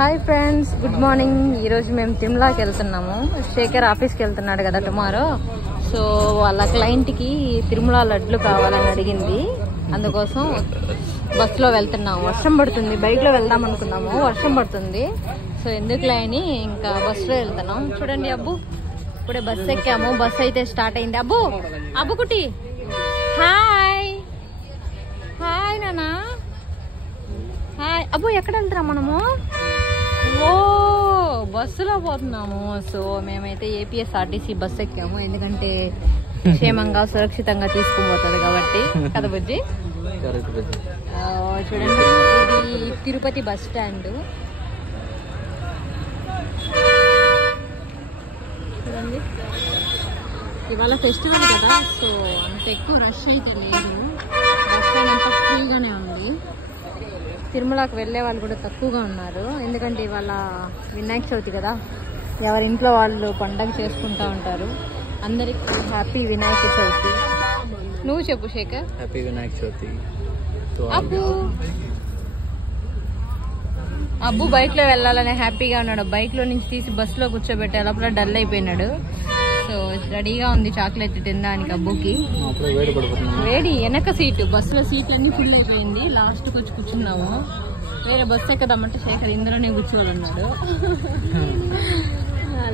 Hi friends, good morning. ఈరోజు మేము తిరుమలకి వెళ్తున్నాము. శేఖర్ ఆఫీస్కి వెళ్తున్నాడు కదా టుమారో. సో వాళ్ళ క్లయింట్కి తిరుమల లడ్లు కావాలని అడిగింది, అందుకోసం బస్సులో వెళ్తున్నాము. వర్షం పడుతుంది, బైక్లో వెళ్దాం అనుకున్నాము, వర్షం పడుతుంది. సో ఎందుకులే అని ఇంకా బస్సులో వెళ్తున్నాం. చూడండి అబ్బు, ఇప్పుడే బస్సు ఎక్కాము. బస్సు అయితే స్టార్ట్ అయింది. అబ్బు అబ్బు కుట్టి హాయ్ హాయ్ నానా హాయ్. అబ్బు ఎక్కడ వెళ్తున్నాం మనము? ఓ బస్సులో పోతున్నాము. సో మేమైతే ఏపీఎస్ఆర్టీసీ బస్సు ఎక్కాము, ఎందుకంటే క్షేమంగా సురక్షితంగా తీసుకుపోతుంది కాబట్టి కదా బుజ్జి. చూడండి, ఇది తిరుపతి బస్ స్టాండ్. చూడండి, ఇవాళ ఫెస్టివల్ కదా, సో అంత ఎక్కువ రష్ అయితే లేదు. బస్ స్టాండ్ అంతా ఫ్రీగానే ఉంది. తిరుమలకి వెళ్ళే వాళ్ళు కూడా తక్కువగా ఉన్నారు, ఎందుకంటే ఇవాళ వినాయక చవితి కదా. ఎవరింట్లో వాళ్ళు పండగ చేసుకుంటూ ఉంటారు. అందరికి హ్యాపీ వినాయక చవితి. నువ్వు చెప్పు శేఖర్. హ్యాపీ వినాయక చవితి. అబ్బు అబ్బు బైక్ లో వెళ్ళాలని హ్యాపీగా ఉన్నాడు. బైక్ లో నుంచి తీసి బస్ లో కూర్చోబెట్టే లోపల డల్ అయిపోయినాడు. సో రెడీగా ఉంది చాక్లెట్ తినడానికి అబ్బుకి. వేడి వెనక సీటు, బస్సులో సీట్లన్నీ ఫుల్ అయిపోయింది. లాస్ట్కి వచ్చి కూర్చున్నాము. వేరే బస్సు ఎక్కదామంటే శేఖర్ ఇందులోనే కూర్చోవాలన్నాడు,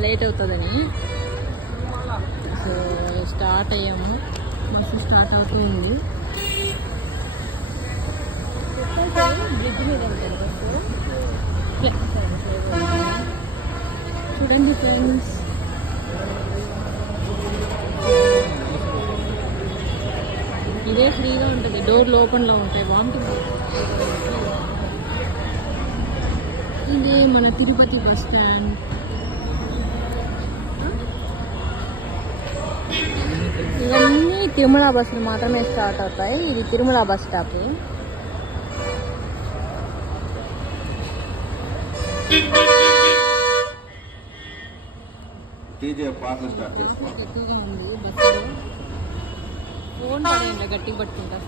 లేట్ అవుతుందని. సో స్టార్ట్ అయ్యాము, బస్సు స్టార్ట్ అవుతూ ఉంది. బ్రిడ్జ్ మీద చూడండి ఫ్రెండ్స్, ఇదే ఫ్రీగా ఉంటుంది, డోర్లు ఓపెన్ లో ఉంటాయి. వామిటింగ్ ఇదే మన తిరుపతి బస్ స్టాండ్. ఇవన్నీ తిరుమల బస్సులు మాత్రమే స్టార్ట్ అవుతాయి. ఇది తిరుమల బస్ స్టాప్. గట్టిగా ఉంది బస్సులో. ఫోన్ పడేయండి, గట్టిగా పట్టుకుంటా.